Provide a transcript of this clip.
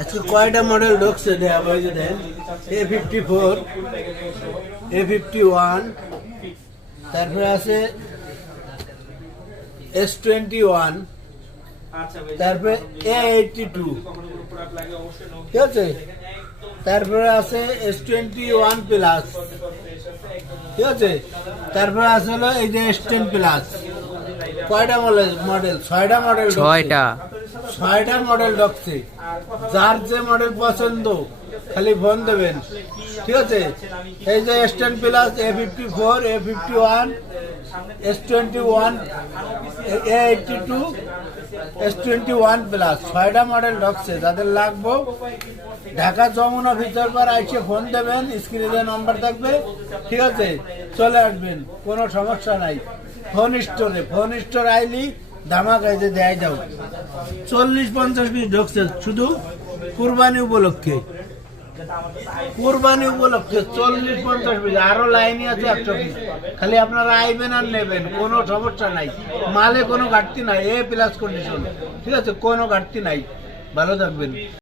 আজকে কয়টা মডেল ঢুকছে দেন A54, A51, তারপরে আছে S21, তারপরে A82, ঠিক আছে, তারপরে আছে S21 প্লাস, ঠিক আছে, তারপরে আছে হলো এই যে S10 প্লাস। কয়টা মডেল? 6টা মডেল। 6টা মডেল ঢুকছে। যার যে মডেল পছন্দ খালি ফোন দেবেন, ঠিক আছে। এই যে S10 plus, A54, A51, S21, A82, S21 plus 6টা মডেল ঢুকছে। যাদের লাগবে ঢাকা যমুনা ভিতর পার আইসে ফোন দেবেন, স্ক্রিনে নাম্বার থাকবে, ঠিক আছে, চলে আসবেন, কোনো সমস্যা নাই। ফোন স্টোর আইলি ধামাকায় যে দেয় যাও। 40-50 পিস ঢুকছে শুধু কুরবানি উপলক্ষে। 40-50 পিস, আরো লাইনে আছে 100 পিস। খালি আপনারা আইবেন আর নেবেন, কোনো সমস্যা নাই। মালে কোনো ঘাটতি নাই, A+ কন্ডিশন, ঠিক আছে, কোনো ঘাটতি নাই। ভালো থাকবেন।